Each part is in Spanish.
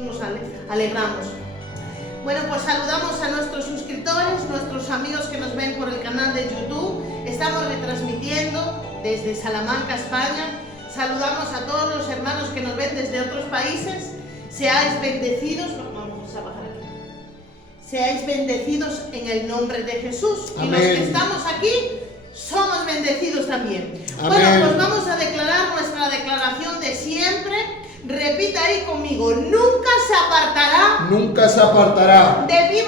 Nos alegramos. Bueno, pues saludamos a nuestros suscriptores, nuestros amigos que nos ven por el canal de YouTube. Estamos retransmitiendo desde Salamanca, España. Saludamos a todos los hermanos que nos ven desde otros países. Seáis bendecidos. Vamos a bajar aquí. Seáis bendecidos en el nombre de Jesús. Amén. Y los que estamos aquí somos bendecidos también. Amén. Bueno, pues vamos a declarar nuestra declaración de siempre. Repita ahí conmigo: nunca se apartará de mi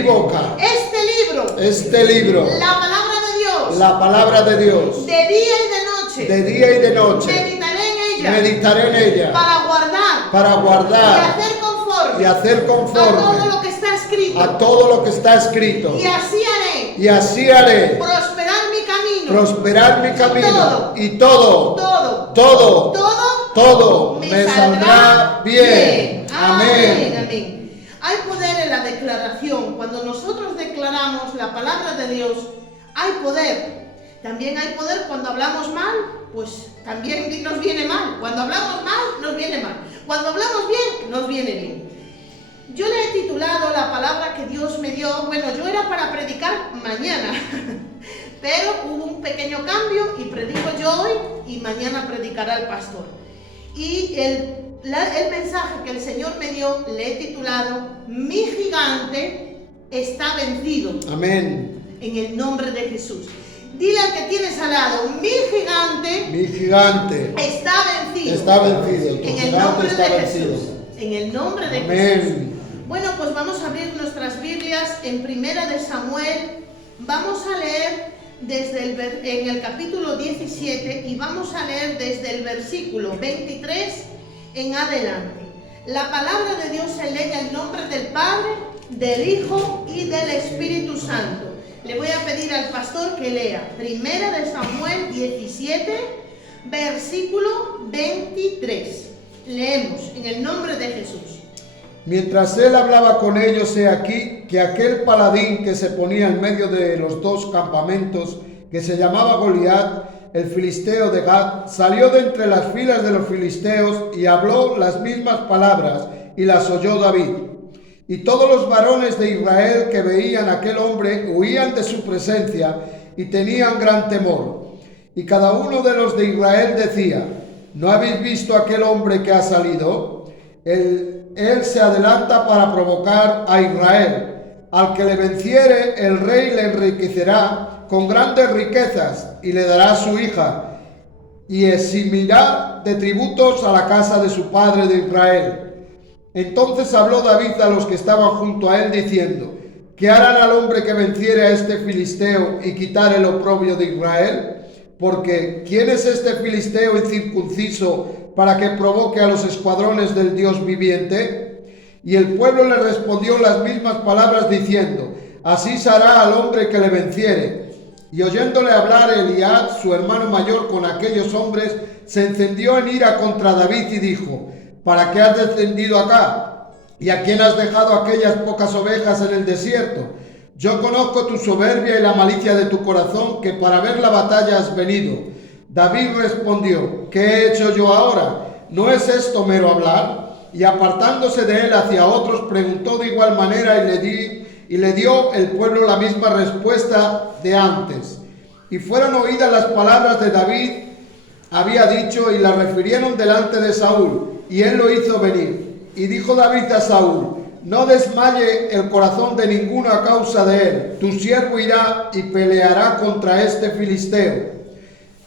boca este libro, la palabra de Dios, de día y de noche, meditaré en ella, para guardar y hacer conforme a todo lo que está escrito, y así haré prosperar mi camino, y todo me saldrá bien. Amén. Hay poder en la declaración. Cuando nosotros declaramos la palabra de Dios, hay poder. También hay poder cuando hablamos mal, pues también nos viene mal. Cuando hablamos mal, nos viene mal. Cuando hablamos bien, nos viene bien. Yo le he titulado la palabra que Dios me dio. Bueno, yo era para predicar mañana, pero hubo un pequeño cambio y predico yo hoy y mañana predicará el pastor. Y el mensaje que el Señor me dio le he titulado: mi gigante está vencido. Amén. En el nombre de Jesús. Dile al que tienes al lado: mi gigante está vencido. En el nombre de Jesús. En el nombre de Jesús. Bueno, pues vamos a abrir nuestras Biblias en Primera de Samuel. Vamos a leer en el capítulo 17 y vamos a leer desde el versículo 23 en adelante. La palabra de Dios se lee en el nombre del Padre, del Hijo y del Espíritu Santo. Le voy a pedir al pastor que lea Primera de Samuel 17, versículo 23. Leemos en el nombre de Jesús. Mientras él hablaba con ellos, he aquí que aquel paladín que se ponía en medio de los dos campamentos, que se llamaba Goliat, el filisteo de Gat, salió de entre las filas de los filisteos y habló las mismas palabras, y las oyó David. Y todos los varones de Israel que veían a aquel hombre huían de su presencia y tenían gran temor. Y cada uno de los de Israel decía: ¿no habéis visto a aquel hombre que ha salido? Él se adelanta para provocar a Israel. Al que le venciere, el rey le enriquecerá con grandes riquezas y le dará su hija, y eximirá de tributos a la casa de su padre de Israel. Entonces habló David a los que estaban junto a él, diciendo: ¿qué harán al hombre que venciere a este filisteo y quitare el oprobio de Israel? Porque ¿quién es este filisteo incircunciso para que provoque a los escuadrones del Dios viviente? Y el pueblo le respondió las mismas palabras, diciendo: así se hará al hombre que le venciere. Y oyéndole hablar Eliab, su hermano mayor, con aquellos hombres, se encendió en ira contra David y dijo: ¿para qué has descendido acá? ¿Y a quién has dejado aquellas pocas ovejas en el desierto? Yo conozco tu soberbia y la malicia de tu corazón, que para ver la batalla has venido. David respondió: ¿qué he hecho yo ahora? ¿No es esto mero hablar? Y apartándose de él hacia otros, preguntó de igual manera, y le dio el pueblo la misma respuesta de antes. Y fueron oídas las palabras de David había dicho, y las refirieron delante de Saúl, y él lo hizo venir. Y dijo David a Saúl: no desmaye el corazón de ninguno a causa de él, tu siervo irá y peleará contra este filisteo.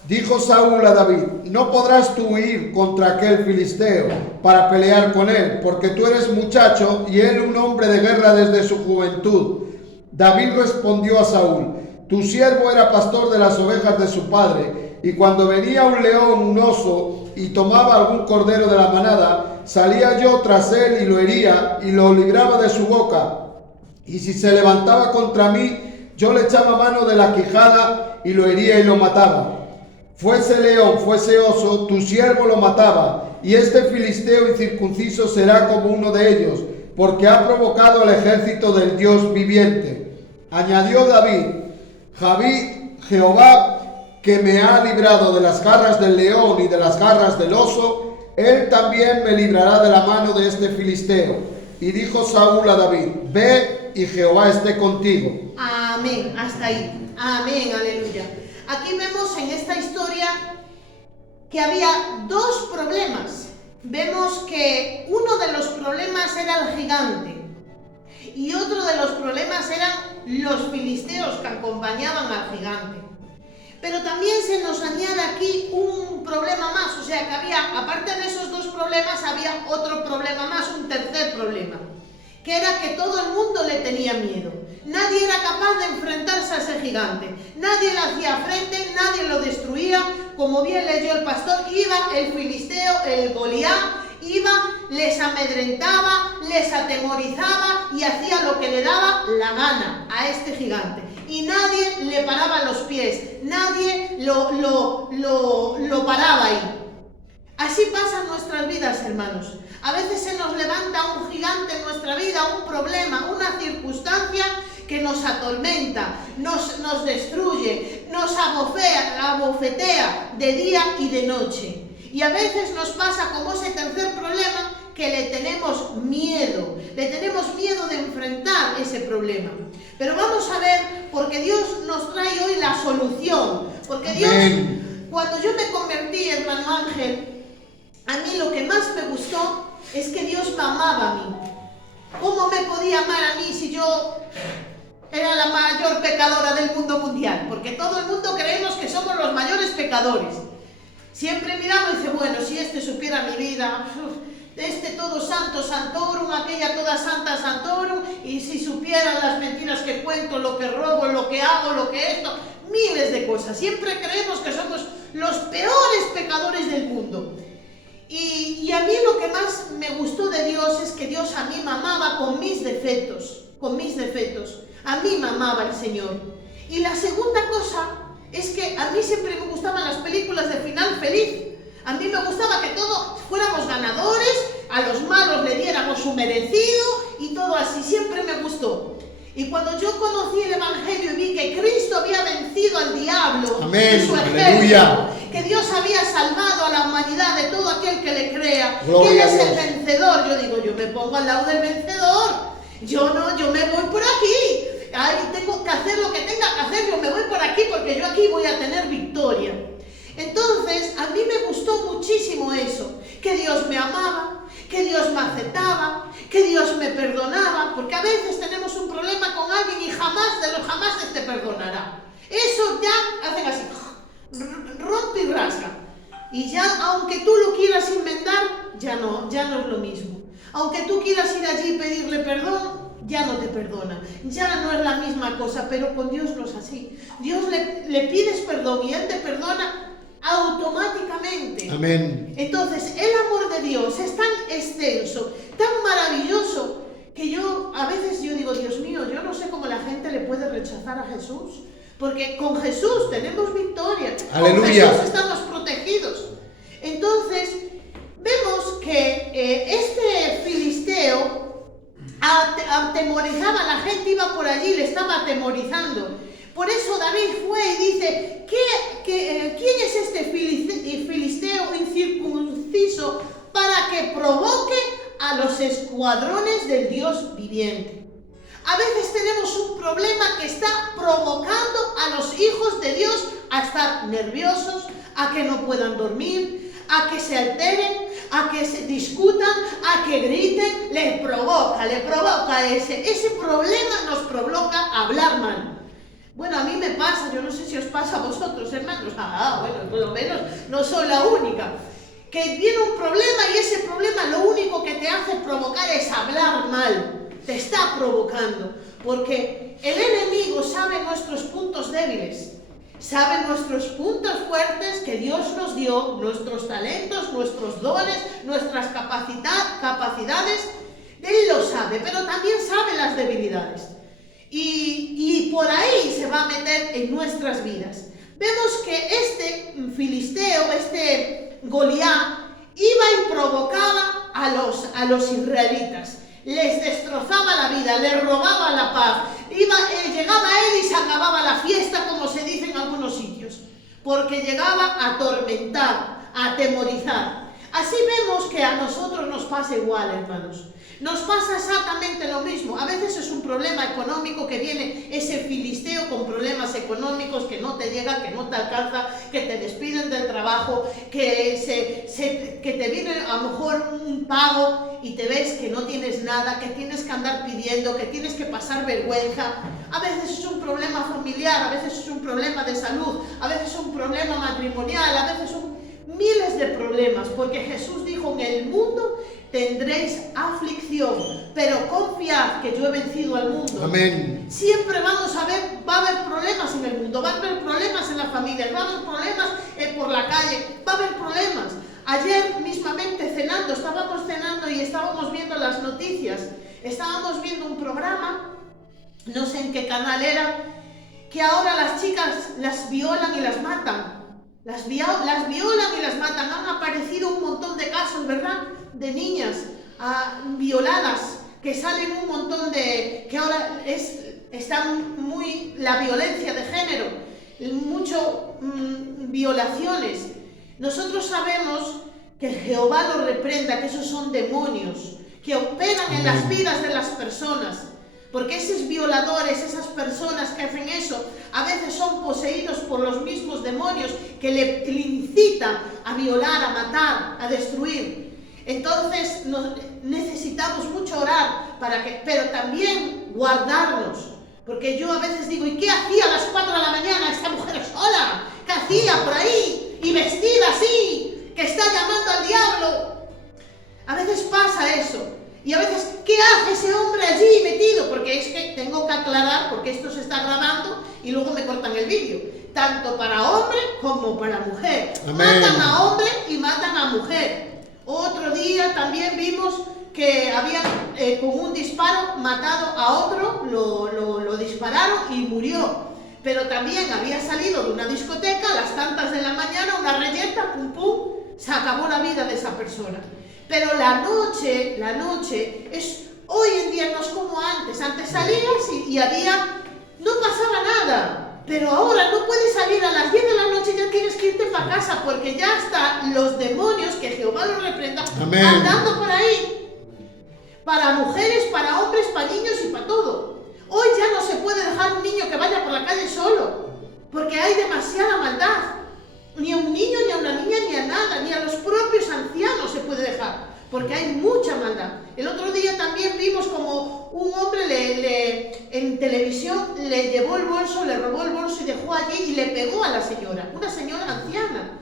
Dijo Saúl a David: no podrás tú ir contra aquel filisteo para pelear con él, porque tú eres muchacho y él un hombre de guerra desde su juventud. David respondió a Saúl: tu siervo era pastor de las ovejas de su padre, y cuando venía un león, un oso, y tomaba algún cordero de la manada, salía yo tras él y lo hería y lo libraba de su boca. Y si se levantaba contra mí, yo le echaba mano de la quijada y lo hería y lo mataba. Fuese león, fuese oso, tu siervo lo mataba, y este filisteo incircunciso será como uno de ellos, porque ha provocado el ejército del Dios viviente. Añadió David: Jehová que me ha librado de las garras del león y de las garras del oso, él también me librará de la mano de este filisteo. Y dijo Saúl a David, ve y Jehová esté contigo. Amén, hasta ahí. Amén, aleluya. Aquí vemos en esta historia que había dos problemas. Vemos que uno de los problemas era el gigante y otro de los problemas eran los filisteos que acompañaban al gigante. Pero también se nos añade aquí un problema más, o sea que había, aparte de esos dos problemas, había otro problema más, un tercer problema, que era que todo el mundo le tenía miedo. Nadie era capaz de enfrentarse a ese gigante, nadie le hacía frente, nadie lo destruía. Como bien leyó el pastor, iba el filisteo, el Goliat, iba, les amedrentaba, les atemorizaba y hacía lo que le daba la gana a este gigante. Y nadie le paraba los pies, nadie lo paraba ahí. Así pasan nuestras vidas, hermanos. A veces se nos levanta un gigante en nuestra vida, un problema, una circunstancia que nos atormenta, nos destruye, nos abofetea de día y de noche. Y a veces nos pasa como ese tercer problema, que le tenemos miedo de enfrentar ese problema. Pero vamos a ver, porque Dios nos trae hoy la solución. Porque Dios, cuando yo me convertí, hermano Ángel, a mí lo que más me gustó es que Dios me amaba a mí. ¿Cómo me podía amar a mí si yo era la mayor pecadora del mundo mundial? Porque todo el mundo creemos que somos los mayores pecadores. Siempre miramos y dice, bueno, si este supiera mi vida, este todo santo santorum, aquella toda santa santorum, y si supieran las mentiras que cuento, lo que robo, lo que hago, lo que esto, miles de cosas. Siempre creemos que somos los peores pecadores del mundo. Y a mí lo que más me gustó de Dios es que Dios a mí me amaba con mis defectos, a mí me amaba el Señor. Y la segunda cosa es que a mí siempre me gustaban las películas de final feliz. A mí me gustaba que todos fuéramos ganadores, a los malos le diéramos su merecido y todo así, siempre me gustó. Y cuando yo conocí el Evangelio y vi que Cristo había vencido al diablo, amén, y su ejército, que Dios había salvado a la humanidad de todo aquel que le crea, que Él es el vencedor, yo digo, yo me pongo al lado del vencedor, yo me voy por aquí. Ay, tengo que hacer lo que tenga que hacer, yo me voy por aquí porque yo aquí voy a tener victoria. Entonces, a mí me gustó muchísimo eso, que Dios me amaba, que Dios me aceptaba, que Dios me perdonaba, porque a veces tenemos un problema con alguien y jamás de los jamases te perdonará. Eso ya hacen así, rompe y rasga. Y ya, aunque tú lo quieras inventar, ya no es lo mismo. Aunque tú quieras ir allí y pedirle perdón, ya no te perdona, ya no es la misma cosa, pero con Dios no es así. Dios le pides perdón y Él te perdona automáticamente. Amén. Entonces, el amor de Dios es tan extenso, tan maravilloso, que a veces digo, Dios mío, yo no sé cómo la gente le puede rechazar a Jesús, porque con Jesús tenemos victoria, aleluya. Con Jesús estamos protegidos. Entonces, vemos que este filisteo atemorizaba a la gente, iba por allí, le estaba atemorizando. Por eso David fue y dice, ¿quién es este filisteo incircunciso para que provoque a los escuadrones del Dios viviente? A veces tenemos un problema que está provocando a los hijos de Dios a estar nerviosos, a que no puedan dormir, a que se alteren, a que se discutan, a que griten. Le provoca ese problema, nos provoca hablar mal. Bueno, a mí me pasa, yo no sé si os pasa a vosotros, hermanos. Bueno, por lo menos no soy la única. Que viene un problema y ese problema lo único que te hace provocar es hablar mal. Te está provocando. Porque el enemigo sabe nuestros puntos débiles, sabe nuestros puntos fuertes que Dios nos dio, nuestros talentos, nuestros dones, nuestras capacidades. Él lo sabe, pero también sabe las debilidades. Y por ahí se va a meter en nuestras vidas. Vemos que este filisteo, este Goliat, iba y provocaba a los israelitas. Les destrozaba la vida, les robaba la paz. Llegaba él y se acababa la fiesta, como se dice en algunos sitios. Porque llegaba a atormentar, a atemorizar. Así vemos que a nosotros nos pasa igual, hermanos. Nos pasa exactamente lo mismo. A veces es un problema económico, que viene ese filisteo con problemas económicos, que no te llega, que no te alcanza, que te despiden del trabajo, que te viene a lo mejor un pago y te ves que no tienes nada, que tienes que andar pidiendo, que tienes que pasar vergüenza. A veces es un problema familiar, a veces es un problema de salud, a veces es un problema matrimonial, a veces son miles de problemas, porque Jesús dijo: en el mundo tendréis aflicción, pero confiad que yo he vencido al mundo. Amén. Siempre va a haber problemas en el mundo, va a haber problemas en la familia, va a haber problemas por la calle, va a haber problemas. Ayer mismamente estábamos cenando y estábamos viendo las noticias, estábamos viendo un programa, no sé en qué canal era, que ahora las chicas las violan y las matan. Las violan y las matan. Han aparecido un montón de casos, ¿verdad?, de niñas violadas, que salen un montón de... que ahora está muy la violencia de género, mucho violaciones. Nosotros sabemos que Jehová lo reprenda, que esos son demonios que operan en las vidas de las personas. Porque esos violadores, esas personas que hacen eso, a veces son poseídos por los mismos demonios que le incitan a violar, a matar, a destruir. Entonces necesitamos mucho orar, pero también guardarnos. Porque yo a veces digo: ¿y qué hacía a las 4 de la mañana esta mujer sola? ¿Qué hacía por ahí? Y vestida así, que está llamando al diablo. A veces pasa eso. Y a veces, ¿qué hace ese hombre allí metido? Porque es que tengo que aclarar, porque esto se está grabando y luego me cortan el vídeo. Tanto para hombre como para mujer. Amén. Matan a hombre y matan a mujer. Otro día también vimos que habían con un disparo matado a otro, lo dispararon y murió. Pero también había salido de una discoteca a las tantas de la mañana, una reyerta, pum pum, se acabó la vida de esa persona. Pero la noche es, hoy en día no es como antes. Antes salías y no pasaba nada. Pero ahora no puedes salir a las 10 de la noche, ya tienes que irte para casa, porque ya están los demonios, que Jehová los reprenda, amén, andando por ahí. Para mujeres, para hombres, para niños y para todo. Hoy ya no se puede dejar un niño que vaya por la calle solo, porque hay demasiada maldad. Ni a un niño, ni a una niña, ni a nada, ni a los propios ancianos se puede dejar, porque hay mucha maldad. El otro día también vimos como un hombre en televisión le llevó el bolso, le robó el bolso y dejó allí y le pegó a la señora, una señora anciana.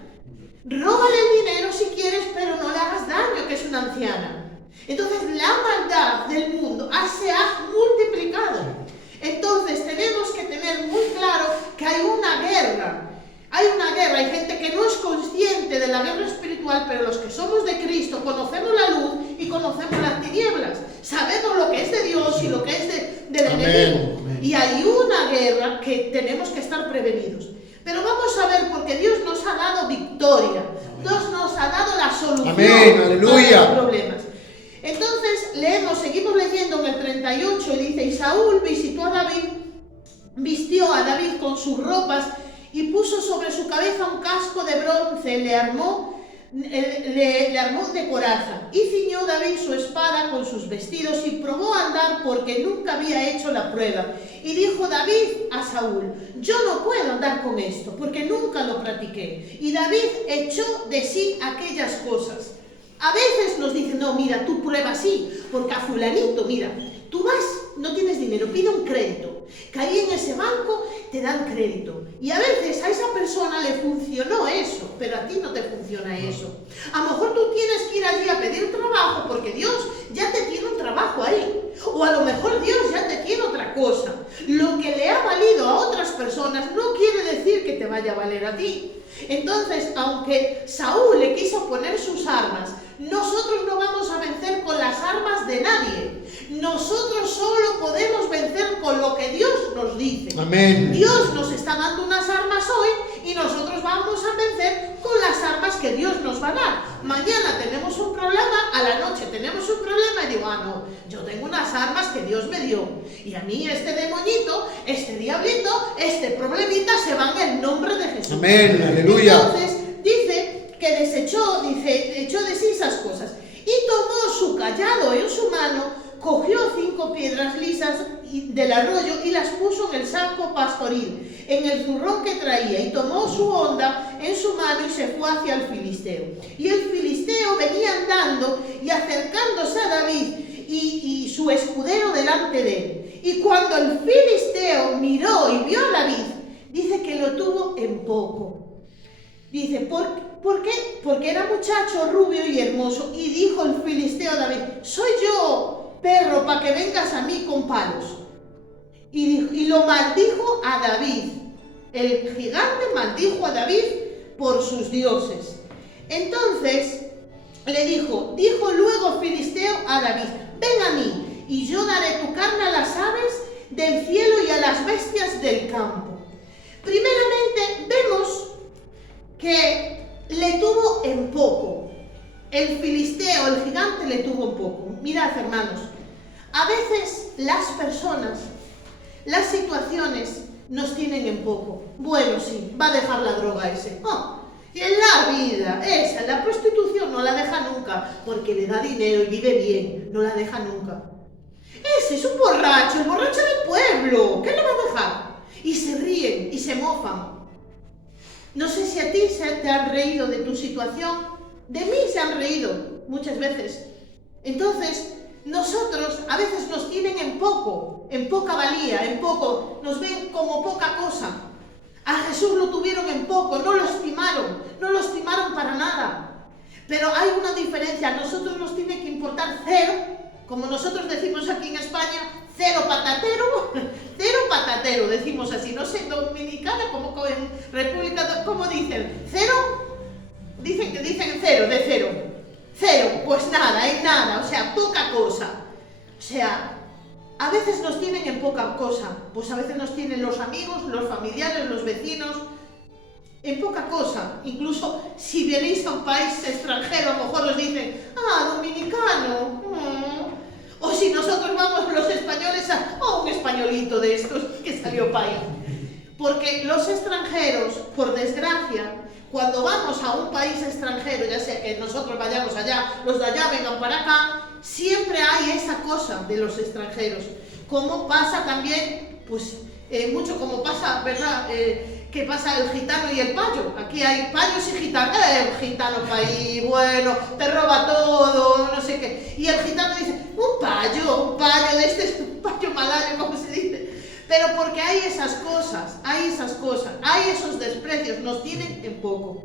Róbale el dinero si quieres, pero no le hagas daño, que es una anciana. Entonces la maldad del mundo se ha multiplicado. Entonces tenemos que tener muy claro que hay una guerra. Hay gente que no es consciente de la guerra espiritual, pero los que somos de Cristo conocemos la luz y conocemos las tinieblas. Sabemos lo que es de Dios y lo que es del enemigo. Y hay una guerra que tenemos que estar prevenidos. Pero vamos a ver, porque Dios nos ha dado victoria. Dios nos ha dado la solución a los problemas. Entonces seguimos leyendo en el 38, y dice: y Saúl vistió a David con sus ropas y puso sobre su cabeza un casco de bronce, le armó de coraza, y ciñó David su espada con sus vestidos y probó a andar, porque nunca había hecho la prueba. Y dijo David a Saúl: yo no puedo andar con esto, porque nunca lo practiqué. Y David echó de sí aquellas cosas. A veces nos dicen: no, mira, tú prueba así, porque a fulanito, mira, tú vas, no tienes dinero, pide un crédito, que ahí en ese banco te dan crédito. Y a veces a esa persona le funcionó eso, pero a ti no te funciona eso. A lo mejor tú tienes que ir allí a pedir trabajo, porque Dios ya te tiene un trabajo ahí. O a lo mejor Dios ya te tiene otra cosa. Lo que le ha valido a otras personas no quiere decir que te vaya a valer a ti. Entonces, aunque Saúl le quiso poner sus armas, nosotros no vamos a vencer con las armas de nadie. Nosotros solo podemos vencer con lo que Dios nos dice. Amén. Dios nos está dando unas armas hoy y nosotros vamos a vencer con las armas que Dios nos va a dar. Mañana tenemos un problema, a la noche tenemos un problema y digo: no, yo tengo unas armas que Dios me dio. Y a mí este demonito, este diablito, este problemita se va en el nombre de Jesús. Amén, aleluya. Entonces dice que que desechó, dice, echó de sí esas cosas. Y tomó su cayado en su mano, cogió 5 piedras lisas del arroyo y las puso en el saco pastoril, en el zurrón que traía, y tomó su honda en su mano y se fue hacia el filisteo. Y el filisteo venía andando y acercándose a David y su escudero delante de él. Y cuando el filisteo miró y vio a David, dice que lo tuvo en poco. Dice, ¿por qué? Porque era muchacho, rubio y hermoso. Y dijo el filisteo a David, soy yo, perro, para que vengas a mí con palos. Y lo maldijo a David. El gigante maldijo a David por sus dioses. Entonces dijo luego filisteo a David, ven a mí, y yo daré tu carne a las aves del cielo y a las bestias del campo. Primeramente vemos que le tuvo en poco. El filisteo, el gigante, le tuvo en poco. Mirad, hermanos, a veces las personas, las situaciones nos tienen en poco. Bueno, sí, va a dejar la droga ese. Y en la vida, esa, la prostitución no la deja nunca, porque le da dinero y vive bien, no la deja nunca. Ese es un borracho, el borracho del pueblo, ¿qué le va a dejar? Y se ríen y se mofan. No sé si a ti te han reído de tu situación, de mí se han reído muchas veces. Entonces, nosotros a veces nos tienen en poco, en poca valía, en poco, nos ven como poca cosa. A Jesús lo tuvieron en poco, no lo estimaron para nada. Pero hay una diferencia, a nosotros nos tiene que importar cero, como nosotros decimos aquí en España, cero patatero, decimos así, no sé, en Dominicana, como en República, ¿cómo dicen? ¿Cero? Dicen cero, de cero. Cero, pues nada, en nada, o sea, poca cosa. O sea, a veces nos tienen en poca cosa, pues a veces nos tienen los amigos, los familiares, los vecinos, en poca cosa. Incluso si venís a un país extranjero, a lo mejor os dicen, dominicano. O si nosotros vamos los españoles a un españolito de estos que salió país. Porque los extranjeros, por desgracia, cuando vamos a un país extranjero, ya sea que nosotros vayamos allá, los de allá vengan para acá, siempre hay esa cosa de los extranjeros. Como pasa también, pues mucho como pasa, ¿verdad? Que pasa el gitano y el payo. Aquí hay payos y gitanos. El gitano país, bueno, te roba todo, no sé qué. Y el gitano dice, un payo de este es un payo malayo, como se dice. Pero porque hay esas cosas, hay esos desprecios, nos tienen en poco.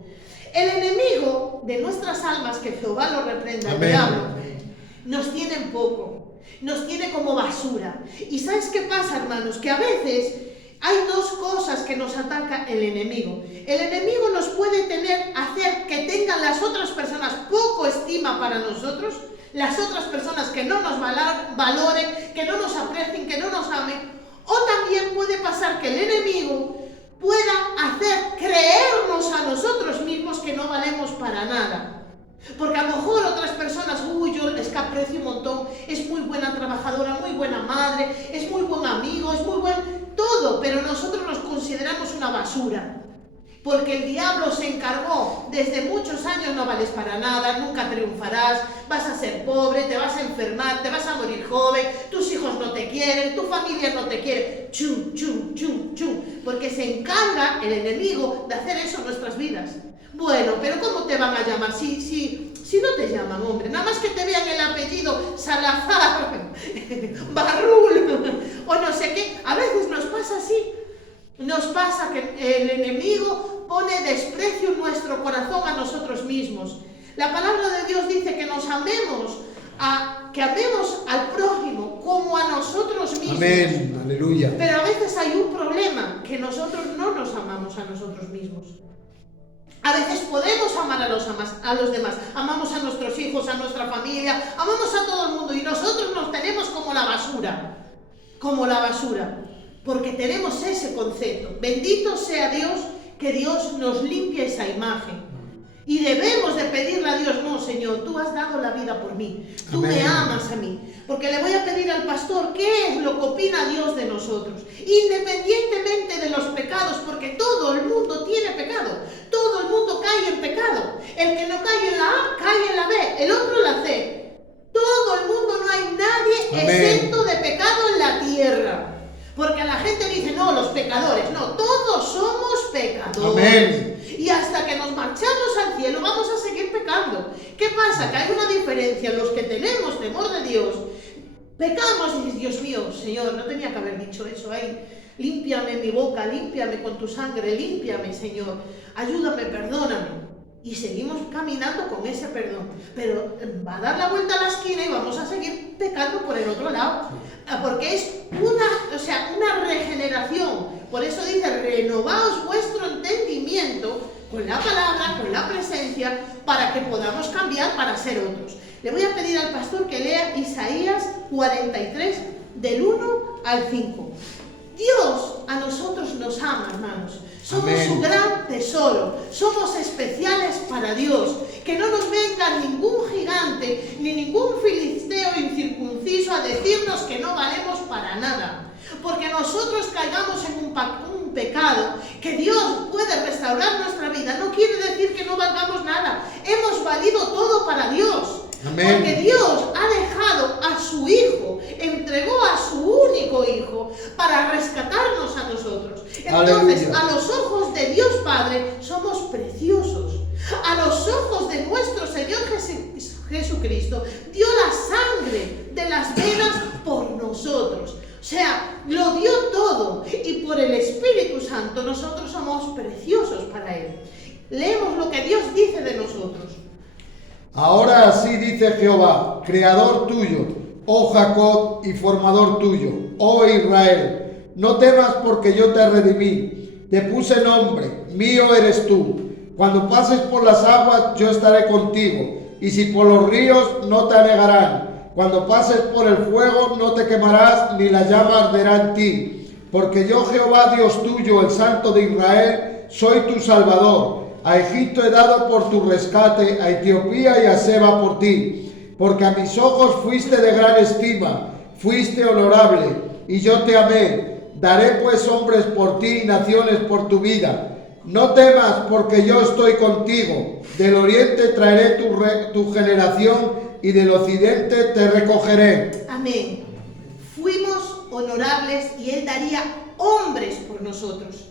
El enemigo de nuestras almas, que Jehová lo reprenda, el diablo, nos tiene en poco, nos tiene como basura. ¿Y sabes qué pasa, hermanos? Que a veces hay dos cosas que nos ataca el enemigo. El enemigo nos puede hacer que tengan las otras personas poco estima para nosotros, las otras personas que no nos valoren, que no nos aprecien, que no nos amen. O también puede pasar que el enemigo pueda hacer creernos a nosotros mismos que no valemos para nada. Porque a lo mejor otras personas, yo es que aprecio un montón, es muy buena trabajadora, muy buena madre, es muy buen amigo, es muy buen todo, pero nosotros nos consideramos una basura. Porque el diablo se encargó, desde muchos años no vales para nada, nunca triunfarás, vas a ser pobre, te vas a enfermar, te vas a morir joven, tus hijos no te quieren, tu familia no te quiere, porque se encarga el enemigo de hacer eso en nuestras vidas. Bueno, pero ¿cómo te van a llamar? Si no te llaman, hombre, nada más que te vean el apellido Salazar, Barrul, o no sé qué, a veces nos pasa así. Nos pasa que el enemigo pone desprecio en nuestro corazón a nosotros mismos. La palabra de Dios dice que nos amemos, que amemos al prójimo como a nosotros mismos. Amén, aleluya. Pero a veces hay un problema, que nosotros no nos amamos a nosotros mismos. A veces podemos amar a los demás, amamos a nuestros hijos, a nuestra familia, amamos a todo el mundo y nosotros nos tenemos como la basura, porque tenemos ese concepto. Bendito sea Dios, que Dios nos limpie esa imagen. Y debemos de pedirle a Dios, no, Señor, tú has dado la vida por mí, tú me amas a mí, porque le voy a pedir al pastor qué es lo que opina Dios de nosotros, independientemente de los pecados, porque todo el mundo tiene pecado, todo el mundo cae en pecado. El que no cae en la A, cae en la B, el otro en la C. Todo el mundo, no hay nadie exento de pecado en la tierra. Porque la gente dice, no, los pecadores, no, todos somos pecadores. Amén. Y hasta que nos marchamos al cielo vamos a seguir pecando. ¿Qué pasa? Que hay una diferencia. Los que tenemos temor de Dios, pecamos y dices, Dios mío, Señor, no tenía que haber dicho eso ahí. Límpiame mi boca, límpiame con tu sangre, límpiame, Señor. Ayúdame, perdóname. Y seguimos caminando con ese perdón. Pero va a dar la vuelta a la esquina y vamos a seguir pecando por el otro lado. Porque es una regeneración. Por eso dice, renovaos vuestro entendimiento con la palabra, con la presencia, para que podamos cambiar para ser otros. Le voy a pedir al pastor que lea Isaías 43, del 1 al 5. Dios a nosotros nos ama, hermanos. Somos Amén. su gran tesoro. Somos especiales para Dios. Que no nos venga ningún gigante ni ningún filisteo incircunciso a decirnos que no valemos para nada. Porque nosotros caigamos en un pecado, que Dios puede restaurar nuestra vida, no quiere decir que no valgamos nada. Hemos valido todo para Dios. Amén. Porque Dios ha dejado a su Hijo, entregó a su único Hijo para rescatarnos a nosotros. Entonces, Aleluya. a los ojos de Dios Padre somos preciosos. A los ojos de nuestro Señor Jesucristo dio la sangre de las venas por nosotros. O sea, lo dio todo. Y por el Espíritu Santo nosotros somos preciosos para Él. Leemos lo que Dios dice de nosotros. Ahora así dice Jehová, creador tuyo, oh Jacob, y formador tuyo, oh Israel. No temas porque yo te redimí, te puse nombre, mío eres tú. Cuando pases por las aguas yo estaré contigo, y si por los ríos no te anegarán. Cuando pases por el fuego no te quemarás, ni la llama arderá en ti. Porque yo Jehová Dios tuyo, el Santo de Israel, soy tu Salvador. A Egipto he dado por tu rescate, a Etiopía y a Seba por ti. Porque a mis ojos fuiste de gran estima, fuiste honorable, y yo te amé. Daré pues hombres por ti y naciones por tu vida. No temas, porque yo estoy contigo. Del oriente traeré tu generación, y del occidente te recogeré. Amén. Fuimos honorables y Él daría hombres por nosotros.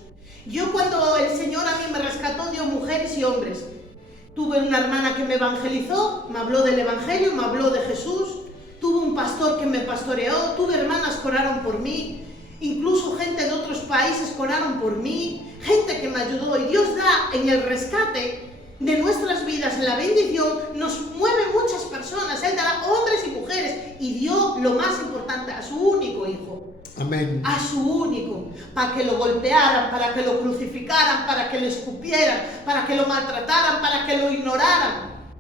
Yo, cuando el Señor a mí me rescató, dio mujeres y hombres. Tuve una hermana que me evangelizó, me habló del Evangelio, me habló de Jesús. Tuve un pastor que me pastoreó, tuve hermanas que oraron por mí. Incluso gente de otros países oraron por mí, gente que me ayudó. Y Dios da en el rescate de nuestras vidas, en la bendición, nos mueve muchas personas. Él dará hombres y mujeres, y dio lo más importante, a su único Hijo. Amén. A su único, para que lo golpearan, para que lo crucificaran, para que lo escupieran, para que lo maltrataran, para que lo ignoraran.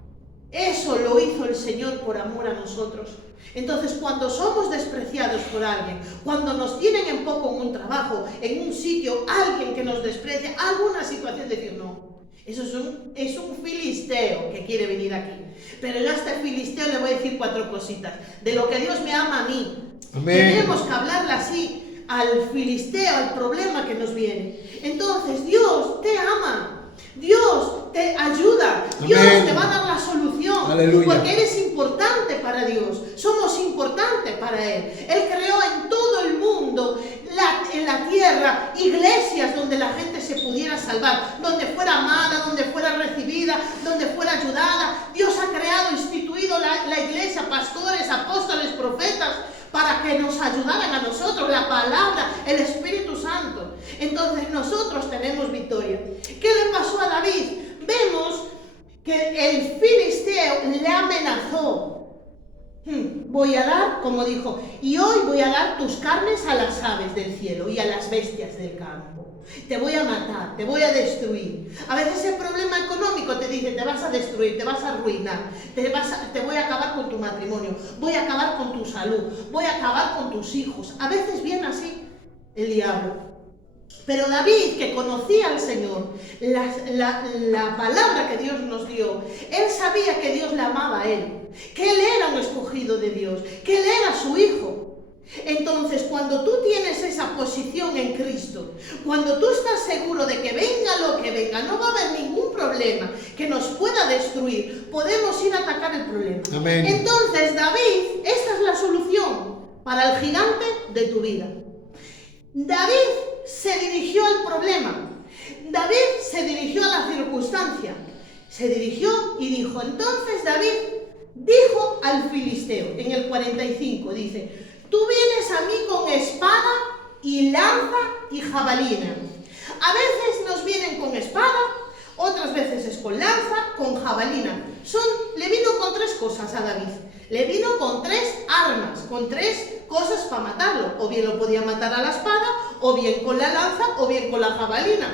Eso lo hizo el Señor por amor a nosotros. Entonces, cuando somos despreciados por alguien, cuando nos tienen en poco en un trabajo, en un sitio, alguien que nos desprecia, alguna situación, decir no. Eso es un filisteo que quiere venir aquí. Pero yo a este filisteo le voy a decir 4 cositas. De lo que Dios me ama a mí. Amén. Tenemos que hablarle así al filisteo, al problema que nos viene. Entonces, Dios te ama. Dios te ayuda. Dios Amén. te va a dar la solución. Aleluya. Porque eres importante para Dios. Somos importantes para Él. Él creó en todo el mundo, en la tierra, iglesias donde la gente se pudiera salvar, donde fuera amada, donde fuera recibida, donde fuera ayudada. Dios ha creado, instituido la iglesia, pastores, apóstoles, profetas, para que nos ayudaran a nosotros, la palabra, el Espíritu Santo. Entonces nosotros tenemos victoria. ¿Qué le pasó a David? Vemos que el filisteo le amenazó. Voy a dar, como dijo, y hoy voy a dar tus carnes a las aves del cielo y a las bestias del campo. Te voy a matar, te voy a destruir. A veces el problema económico te dice, te vas a destruir, te vas a arruinar, te voy a acabar con tu matrimonio, voy a acabar con tu salud, voy a acabar con tus hijos. A veces viene así el diablo. Pero David, que conocía al Señor, la palabra que Dios nos dio, él sabía que Dios le amaba a él, que él era un escogido de Dios, que él era su hijo. posición en Cristo, cuando tú estás seguro de que venga lo que venga, no va a haber ningún problema que nos pueda destruir, podemos ir a atacar el problema. Amén. Entonces, David, esta es la solución para el gigante de tu vida. David se dirigió al problema. David se dirigió a la circunstancia. Se dirigió y dijo, entonces David dijo al filisteo, en el 45, dice, tú vienes a mí con espada y lanza y jabalina. A veces nos vienen con espada, otras veces es con lanza, con jabalina. Le vino con tres cosas a David. Le vino con tres armas, con tres cosas para matarlo. O bien lo podía matar a la espada, o bien con la lanza, o bien con la jabalina.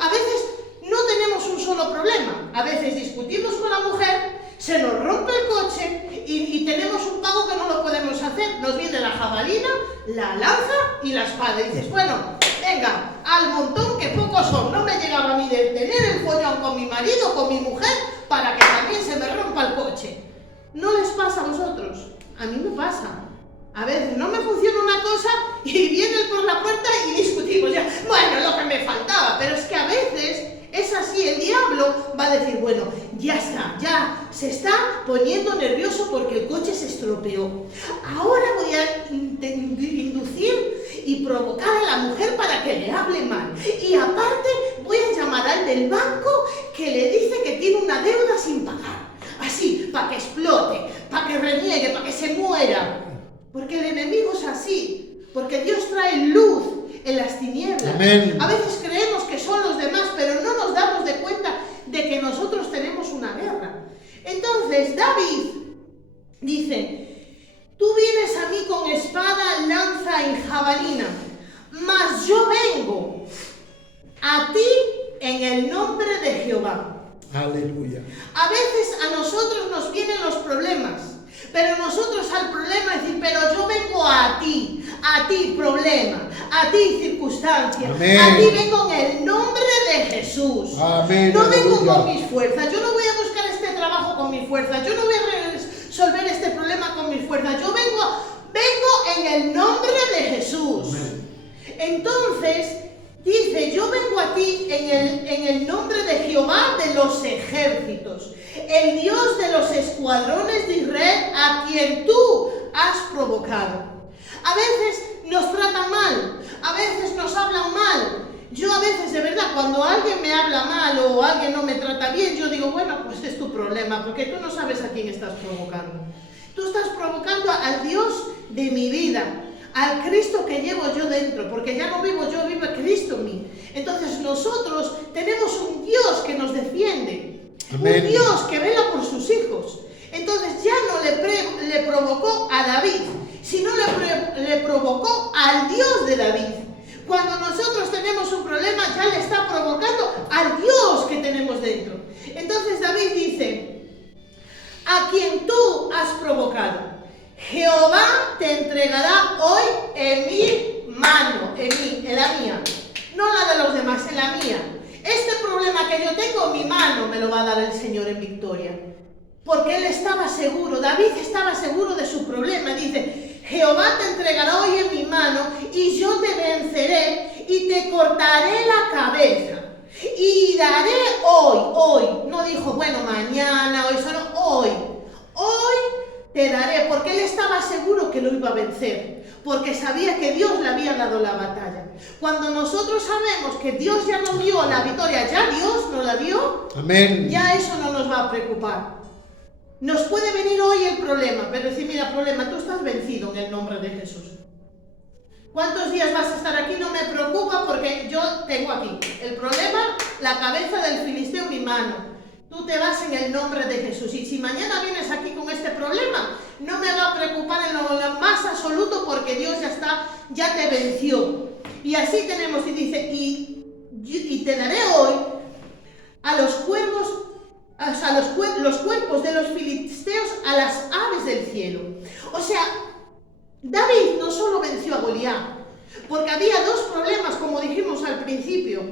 A veces no tenemos un solo problema. A veces discutimos con la mujer, se nos rompe el coche y tenemos un pago que no lo podemos hacer. Nos viene la jabalina, la lanza y la espada. Y dices, bueno, venga, al montón que pocos son. No me llegaba a mí de tener el follón con mi marido, con mi mujer, para que también se me rompa el coche. ¿No les pasa a vosotros? A mí me pasa. A veces no me funciona una cosa y viene por la puerta y discutimos ya. Bueno, lo que me faltaba. Pero es que a veces es así. El diablo va a decir, bueno, ya está, ya se está poniendo nervioso porque el coche se estropeó. Ahora voy a inducir y provocar a la mujer para que le hable mal. Y aparte voy a llamar al del banco que le dice que tiene una deuda sin pagar. Así, para que explote, para que reniegue, para que se muera. Porque el enemigo es así. Porque Dios trae luz en las tinieblas. Amén. A veces creemos que son los demás, pero no nos damos de cuenta de que nosotros tenemos una guerra. Entonces, David dice, tú vienes a mí con espada, lanza y jabalina, mas yo vengo a ti en el nombre de Jehová. Aleluya. A veces a nosotros nos vienen los problemas, pero nosotros al problema decir, pero yo vengo a ti problema, a ti circunstancia, Amén. A ti vengo en el nombre de Jesús. Amén. No vengo Aleluya. con mis fuerzas, yo no voy a buscar este trabajo con mis fuerzas, yo no voy a resolver este problema con mis fuerzas, yo vengo en el nombre de Jesús. Amén. Entonces, dice, yo vengo a ti en el nombre de Jehová de los ejércitos, el Dios de los escuadrones de Israel, a quien tú has provocado. A veces nos tratan mal, a veces nos hablan mal. Yo a veces, de verdad, cuando alguien me habla mal o alguien no me trata bien, yo digo, bueno, pues es tu problema, porque tú no sabes a quién estás provocando. Tú estás provocando al Dios de mi vida, al Cristo que llevo yo dentro, porque ya no vivo yo, vive Cristo en mí. Entonces nosotros tenemos un Dios que nos defiende, Amén. un Dios que vela por sus hijos. Entonces ya no le provocó a David, sino le provocó al Dios de David. Cuando nosotros tenemos un problema, ya le está provocando al Dios que tenemos dentro. Entonces David dice, a quien tú has provocado, Jehová te entregará hoy en mi mano, en la mía, no la de los demás, en la mía. Este problema que yo tengo en mi mano me lo va a dar el Señor en victoria. Porque él estaba seguro, David estaba seguro de su problema. Dice, Jehová te entregará hoy en mi mano y yo te venceré y te cortaré la cabeza. Y daré hoy, no dijo, bueno, mañana, hoy solo, hoy te daré, porque él estaba seguro que lo iba a vencer, porque sabía que Dios le había dado la batalla. Cuando nosotros sabemos que Dios ya nos dio la victoria, ya Dios nos la dio, Amén. ya eso no nos va a preocupar. Nos puede venir hoy el problema, pero decir, mira, problema, tú estás vencido en el nombre de Jesús. ¿Cuántos días vas a estar aquí? No me preocupa porque yo tengo aquí el problema, la cabeza del filisteo en mi mano. Tú te vas en el nombre de Jesús. Y si mañana vienes aquí con este problema, no me va a preocupar en lo más absoluto porque Dios ya te venció. Y así tenemos, y dice, y te daré hoy a los cuervos, los cuerpos de los filisteos a las aves del cielo. O sea, David no solo venció a Goliat, porque había dos problemas, como dijimos al principio,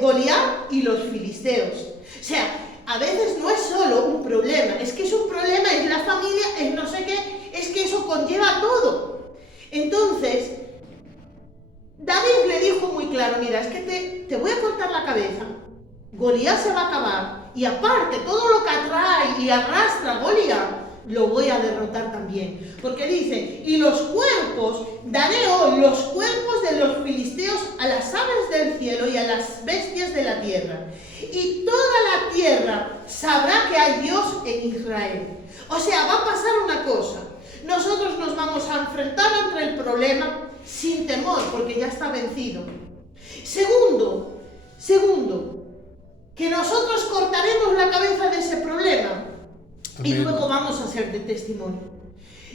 Goliat y los filisteos. O sea, a veces no es solo un problema, es que es un problema, es la familia, es no sé qué, es que eso conlleva todo. Entonces, Goliat se va a acabar. Y aparte, todo lo que atrae y arrastra Goliat, lo voy a derrotar también. Porque dice, y los cuerpos, daré hoy los cuerpos de los filisteos a las aves del cielo y a las bestias de la tierra. Y toda la tierra sabrá que hay Dios en Israel. O sea, va a pasar una cosa. Nosotros nos vamos a enfrentar ante el problema sin temor, porque ya está vencido. Segundo, que nosotros cortaremos la cabeza de ese problema. Amén. Y luego vamos a ser de testimonio.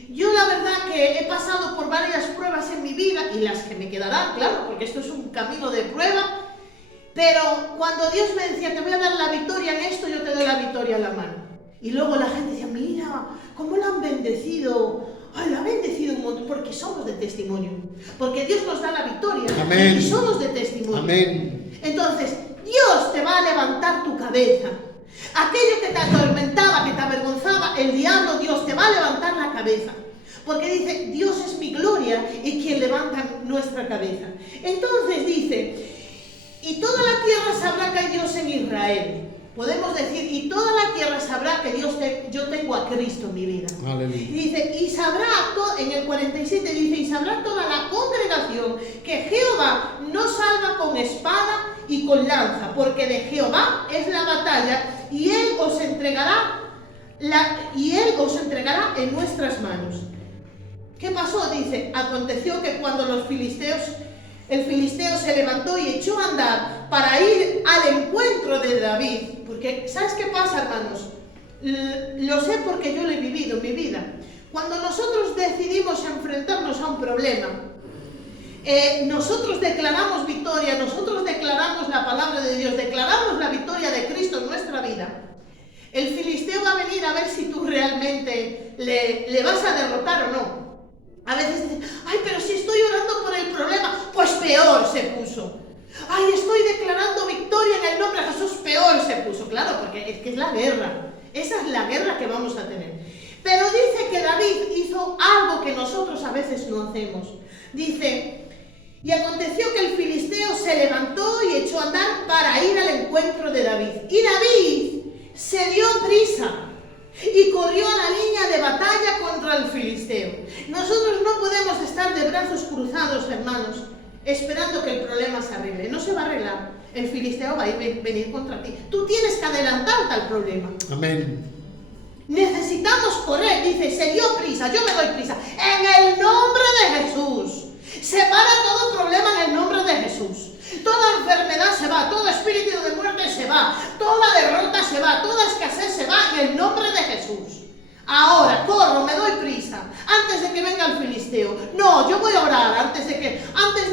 Yo la verdad que he pasado por varias pruebas en mi vida, y las que me quedarán, claro, porque esto es un camino de prueba, pero cuando Dios me decía, te voy a dar la victoria en esto, yo te doy la victoria a la mano. Y luego la gente decía, mira, ¿cómo la han bendecido? Ay, la ha bendecido un montón, porque somos de testimonio. Porque Dios nos da la victoria. Amén. Y somos de testimonio. Amén. Entonces, Dios te va a levantar tu cabeza. Aquello que te atormentaba, que te avergonzaba, el diablo, Dios te va a levantar la cabeza. Porque dice, Dios es mi gloria y quien levanta nuestra cabeza. Entonces dice, y toda la tierra sabrá que hay Dios en Israel. Podemos decir, y toda la tierra sabrá que yo tengo a Cristo en mi vida. Aleluya. Y dice, y sabrá, en el 47 dice, y sabrá toda la congregación que Jehová no salva con espada y con lanza, porque de Jehová es la batalla, y Él os entregará en nuestras manos. ¿Qué pasó? Dice, aconteció que cuando el filisteo se levantó y echó a andar para ir al encuentro de David, porque ¿sabes qué pasa, hermanos? Lo sé porque yo lo he vivido en mi vida. Cuando nosotros decidimos enfrentarnos a un problema, nosotros declaramos victoria, nosotros declaramos la palabra de Dios, declaramos la victoria de Cristo en nuestra vida. El filisteo va a venir a ver si tú realmente le vas a derrotar o no. A veces dicen, ay, pero si estoy orando por el problema, pues peor se puso. Ay, estoy declarando victoria en el nombre de Jesús, peor se puso. Claro, porque es que es la guerra. Esa es la guerra que vamos a tener. Pero dice que David hizo algo que nosotros a veces no hacemos. Dice, y aconteció que el filisteo se levantó y echó a andar para ir al encuentro de David. Y David se dio prisa y corrió a la línea de batalla contra el filisteo. Nosotros no podemos estar de brazos cruzados, hermanos, esperando que el problema se arregle. No se va a arreglar. El filisteo va a venir contra ti. Tú tienes que adelantarte al problema. Amén. Necesitamos correr. Dice, se dio prisa, yo me doy prisa. En el nombre de Jesús. Separa todo problema en el nombre de Jesús. Toda enfermedad se va, todo espíritu de muerte se va, toda derrota se va, toda escasez se va en el nombre de Jesús. Ahora, corro, me doy prisa, antes de que venga el filisteo. No, yo voy a orar, antes de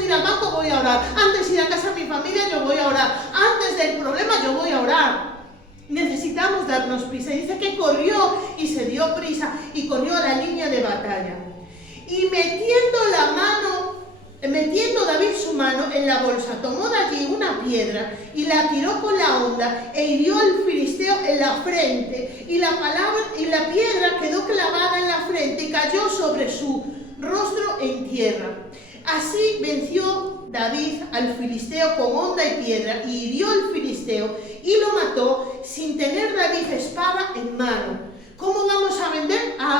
ir al banco voy a orar, antes de ir a casa de mi familia yo voy a orar, antes del problema yo voy a orar. Necesitamos darnos prisa. Y dice que corrió y se dio prisa y corrió a la línea de batalla. Y metiendo David su mano en la bolsa, tomó de allí una piedra y la tiró con la honda e hirió al filisteo en la frente, y la piedra quedó clavada en la frente y cayó sobre su rostro en tierra. Así venció David al filisteo con honda y piedra, y hirió al filisteo y lo mató sin tener David espada en mano. ¿Cómo vamos a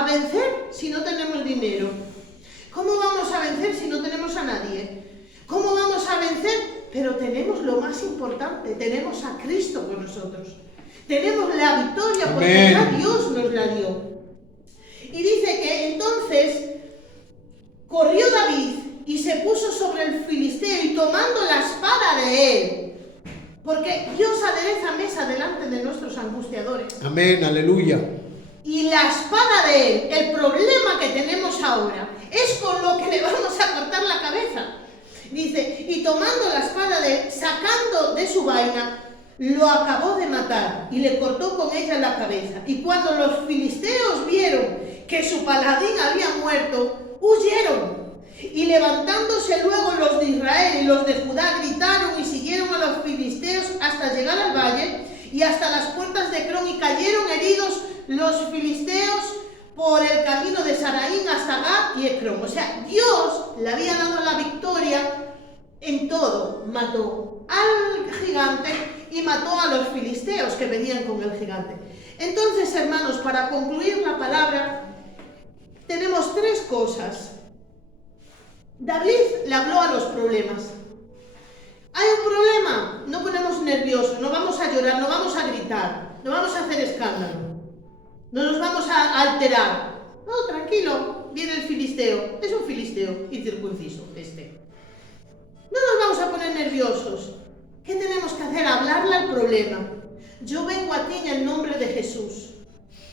vencer si no tenemos dinero? ¿Cómo vamos a vencer si no tenemos a nadie? ¿Cómo vamos a vencer? Pero tenemos lo más importante, tenemos a Cristo con nosotros. Tenemos la victoria porque ya Dios nos la dio. Y dice que entonces corrió David y se puso sobre el filisteo y tomando la espada de él, porque Dios adereza mesa delante de nuestros angustiadores. Amén, aleluya. Y la espada de él, el problema que tenemos ahora, es con lo que le vamos a cortar la cabeza. Dice, y tomando la espada de él, sacando de su vaina, lo acabó de matar y le cortó con ella la cabeza. Y cuando los filisteos vieron que su paladín había muerto, huyeron. Y levantándose luego los de Israel y los de Judá gritaron y siguieron a los filisteos hasta llegar al valle y hasta las puertas de Crón, y cayeron heridos los filisteos por el camino de Saraín hasta Gat y Ecrón. O sea, Dios le había dado la victoria en todo. Mató al gigante y mató a los filisteos que venían con el gigante. Entonces, hermanos, para concluir la palabra, tenemos tres cosas. David le habló a los problemas. Hay un problema, no ponemos nerviosos, no vamos a llorar, no vamos a gritar, no vamos a hacer escándalo, no nos vamos a alterar. No, tranquilo, viene el filisteo, es un filisteo incircunciso este. No nos vamos a poner nerviosos. ¿Qué tenemos que hacer? Hablarle al problema. Yo vengo a ti en el nombre de Jesús.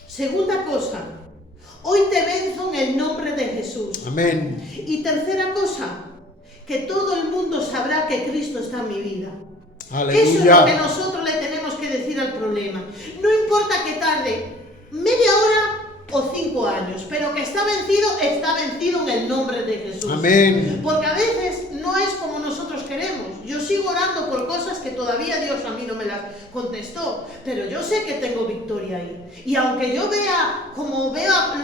Segunda cosa, hoy te venzo en el nombre de Jesús. Amén. Y tercera cosa, que todo el mundo sabrá que Cristo está en mi vida. Aleluya. Eso es lo que nosotros le tenemos que decir al problema. No importa que tarde media hora o 5 años, pero que está vencido en el nombre de Jesús. Amén. Porque a veces no es como nosotros queremos. Yo sigo orando por cosas que todavía Dios a mí no me las contestó, pero yo sé que tengo victoria ahí. Y aunque yo vea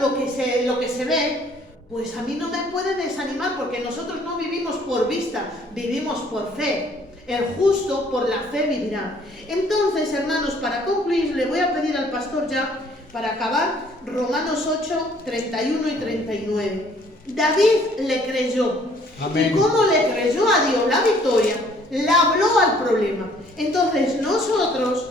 lo que se ve, pues a mí no me puede desanimar, porque nosotros no vivimos por vista, vivimos por fe. El justo por la fe vivirá. Entonces, hermanos, para concluir, le voy a pedir al pastor ya, para acabar, Romanos 8, 31 y 39. David le creyó. Amén. ¿Y cómo le creyó a Dios la victoria? Le habló al problema. Entonces nosotros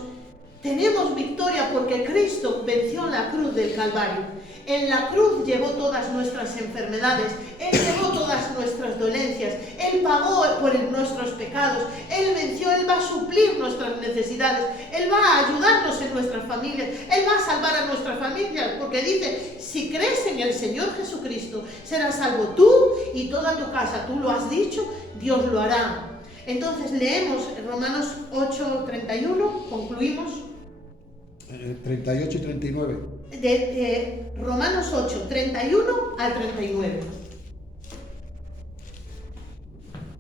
tenemos victoria porque Cristo venció en la cruz del Calvario. En la cruz llevó todas nuestras enfermedades, Él llevó todas nuestras dolencias, Él pagó por nuestros pecados, Él venció, Él va a suplir nuestras necesidades, Él va a ayudarnos en nuestras familias, Él va a salvar a nuestras familias, porque dice, si crees en el Señor Jesucristo, serás salvo tú y toda tu casa. Tú lo has dicho, Dios lo hará. Entonces leemos Romanos 8, 31, concluimos. 38 y 39. De Romanos 8, 31 al 39.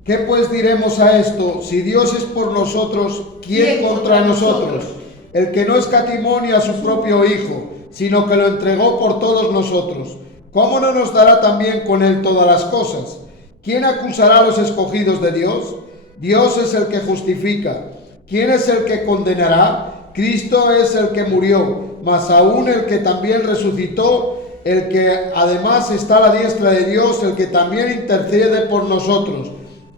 ¿Qué pues diremos a esto? Si Dios es por nosotros, ¿quién contra nosotros? El que no escatimó ni a su propio Hijo, sino que lo entregó por todos nosotros, ¿cómo no nos dará también con él todas las cosas? ¿Quién acusará a los escogidos de Dios? Dios es el que justifica. ¿Quién es el que condenará? Cristo es el que murió, mas aún el que también resucitó, el que además está a la diestra de Dios, el que también intercede por nosotros.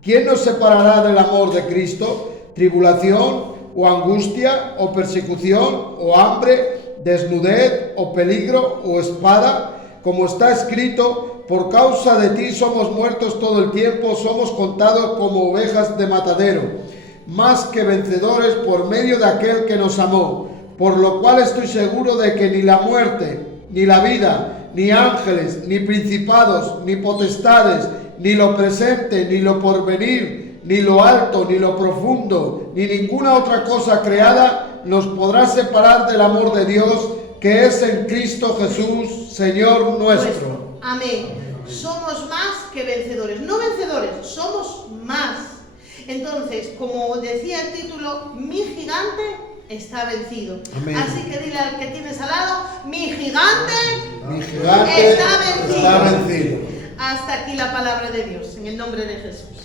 ¿Quién nos separará del amor de Cristo? ¿Tribulación, o angustia, o persecución, o hambre, desnudez, o peligro, o espada? Como está escrito, por causa de ti somos muertos todo el tiempo, somos contados como ovejas de matadero. Más que vencedores por medio de aquel que nos amó, por lo cual estoy seguro de que ni la muerte, ni la vida, ni ángeles, ni principados, ni potestades, ni lo presente, ni lo porvenir, ni lo alto, ni lo profundo, ni ninguna otra cosa creada nos podrá separar del amor de Dios que es en Cristo Jesús, Señor nuestro. Amén. Somos más que vencedores, no vencedores, somos más. Entonces, como decía el título, mi gigante está vencido. Amén. Así que dile al que tienes al lado, mi gigante Está vencido. Hasta aquí la palabra de Dios, en el nombre de Jesús.